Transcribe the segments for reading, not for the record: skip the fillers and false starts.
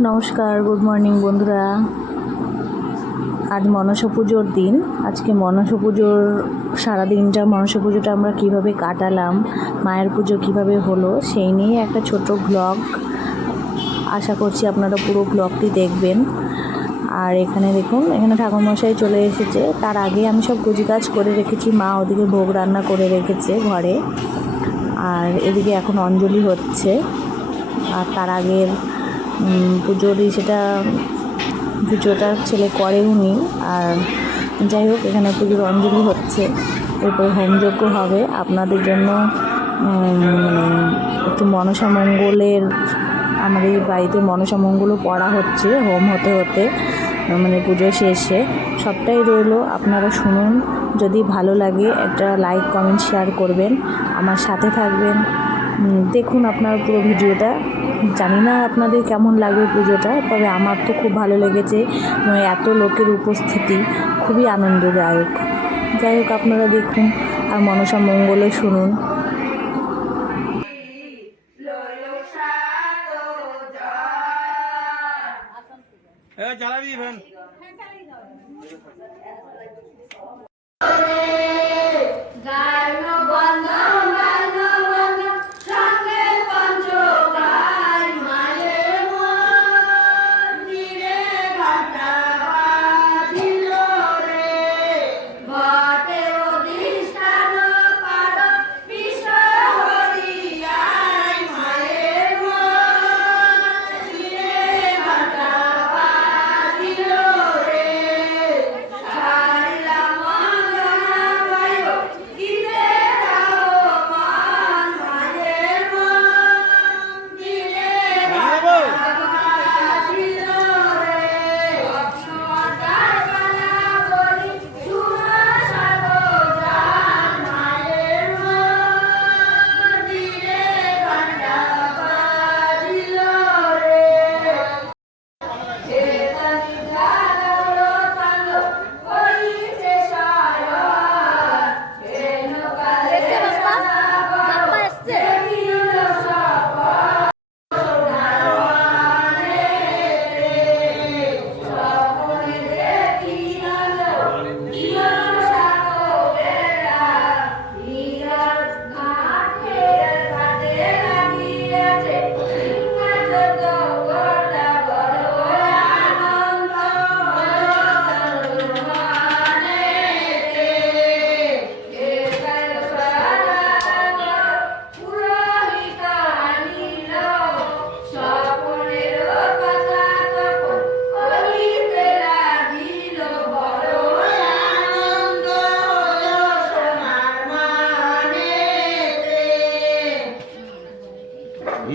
নমস্কার, good morning বন্ধুরা। আজ মনসা পুজোর দিন। আজকে মনসা পুজোর সারাদিনটা মনসা পুজোটা আমরা কিভাবে কাটালাম, মায়ের পুজো কিভাবে হলো সেই নিয়ে একটা ছোট ব্লগ। আশা করছি আপনারা পুরো ব্লগটি দেখবেন। আর এখানে দেখুন, এখানে ঠাকুরমশাই চলে এসেছে। তার আগে আমি সব কাজ করে রেখেছি, মা ওদিকে ভোগ রান্না করে রেখেছে ঘরে। আর এদিকে এখন অঞ্জলি হচ্ছে। আর তার আগের পুজোরই পুজোটা ছেলে করে উনি। আর যাই হোক, এখানে পুজোর অঞ্জলি হচ্ছে, এরপরে হোমযজ্ঞ হবে আপনাদের জন্য। একটু মনসা মঙ্গলের, আমাদের বাড়িতে মনসা মঙ্গলও পড়া হচ্ছে হোম হতে হতে, পুজো শেষে। সবটাই রইলো, আপনারা শুনুন। যদি ভালো লাগে একটা লাইক কমেন্ট শেয়ার করবেন, আমার সাথে থাকবেন। দেখুন আপনার পুরো ভিডিওটা। জানি না আপনাদের কেমন লাগবে পুজোটা, তবে আমার তো খুব ভালো লেগেছে। এত লোকের উপস্থিতি খুবই আনন্দদায়ক। যাই হোক, আপনারা দেখুন আর মনসা মঙ্গলও শুনুন।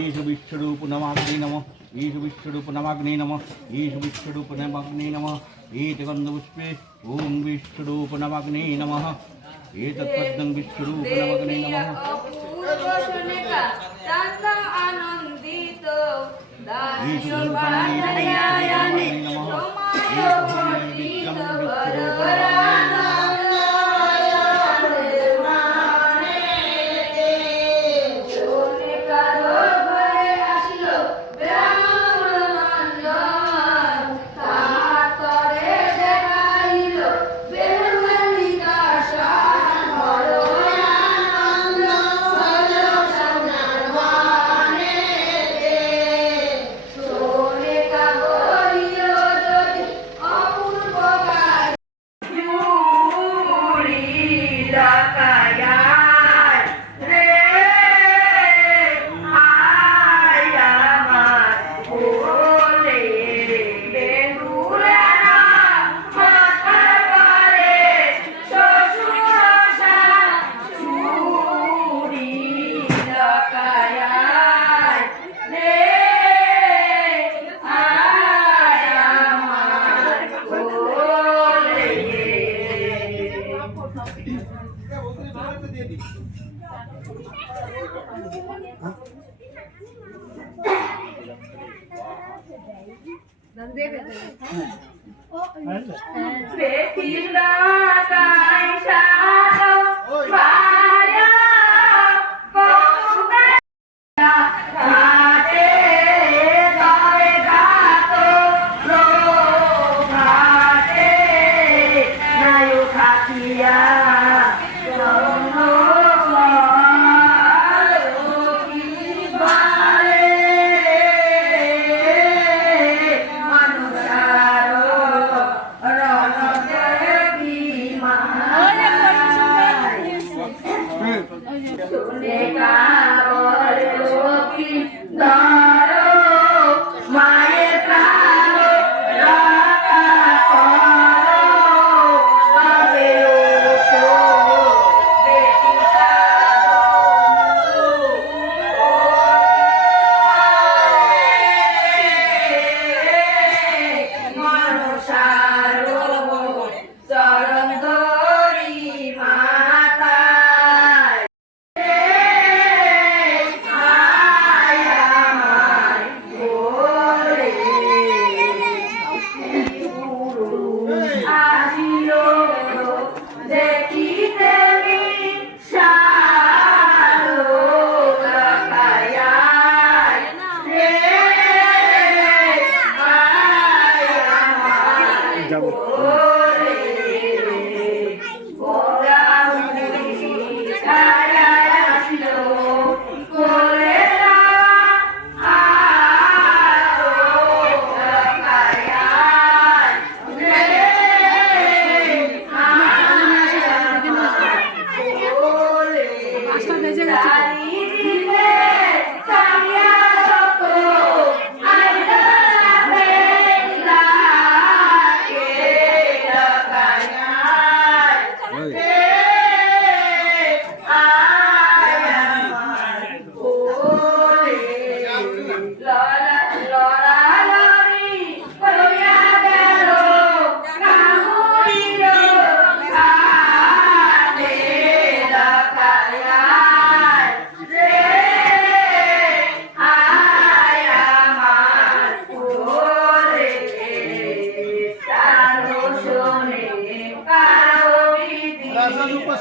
ईशु विश्वरूप नमाग्ने नमः। ईशु विश्वरूप नमाग्ने नमः। ईशु विश्वरूप नमाग्ने नमः। एतगन्धपुष्पे ओम विश्वरूप नमाग्ने नमः। एतत्पद्मं विश्वरूप नमाग्ने नमः। ईशु नमाग्ने नमः।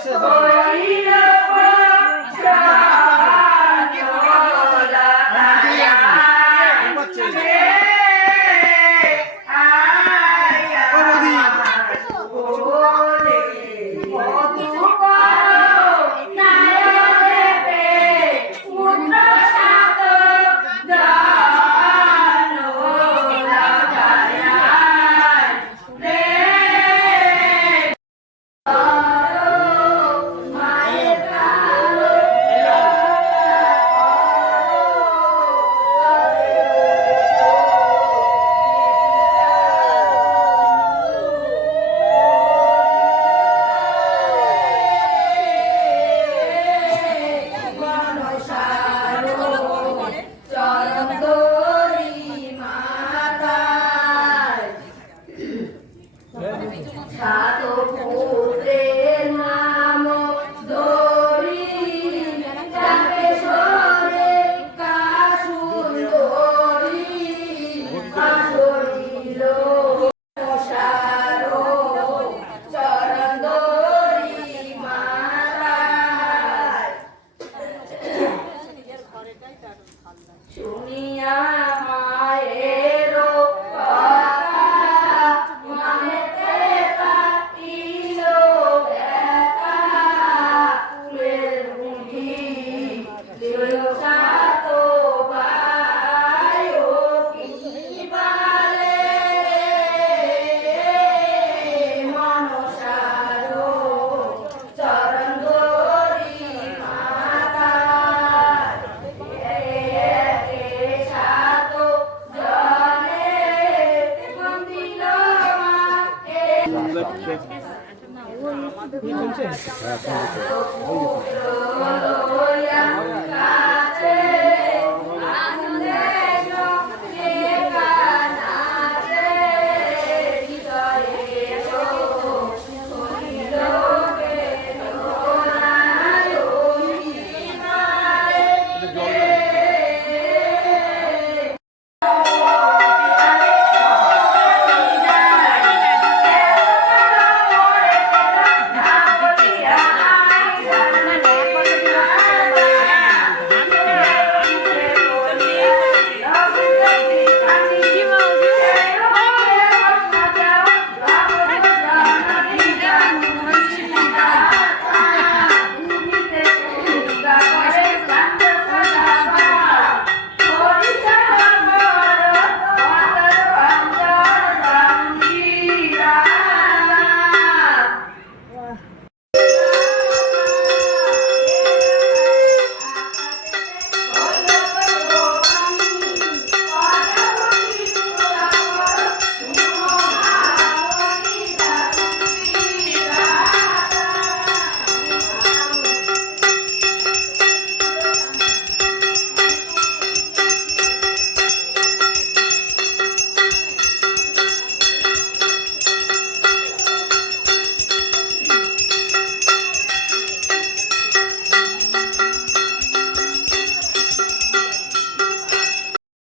হ্যাঁ